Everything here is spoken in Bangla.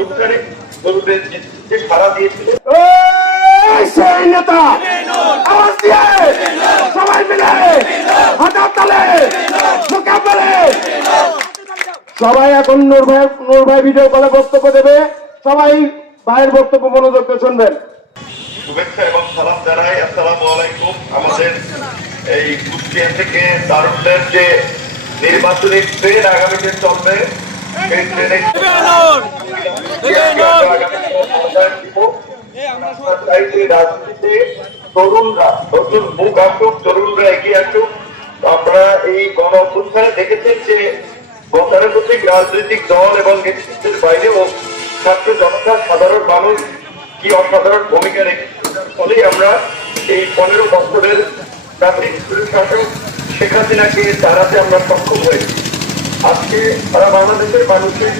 অভ্যুত্থানে তরুণদের নেতৃত্বে সারা দিয়েছিলেন। সেই নেতা! আওয়াজ দিয়ে! সবাই মিলে! হাজার তালে! মোকাবেলে! সবাই এখন নূর ভাই নূর ভাই ভিডিও কলে বক্তব্য দেবে। সবাই ভাইয়ের বক্তব্য মনোযোগ দিয়ে শুনবেন। শুভেচ্ছা এবং সালাম জানাই। আসসালামু আলাইকুম। আমাদের এই কুষ্টিয়া থেকে দারুণের যে নির্বাচনী ট্রেন আগামীতে চলবে সেই ট্রেনে নতুন মুখ আসুক, তরুণরা এগিয়ে আসুক। আমরা এই গণ অভ্যুত্থানে দেখেছেন যে গতানুগতিক রাজনৈতিক দল এবং নেতৃত্বের বাইরেও ছাত্র জনতা, সাধারণ মানুষ কি অসাধারণ ভূমিকা রেখেছে? ফলে আমরা এই পনেরো বছরের প্রাথমিক শাসক শেখ হাসিনাকে দাঁড়াতে আমরা সক্ষম হয়েছি। আজকে সারা বাংলাদেশের মানুষের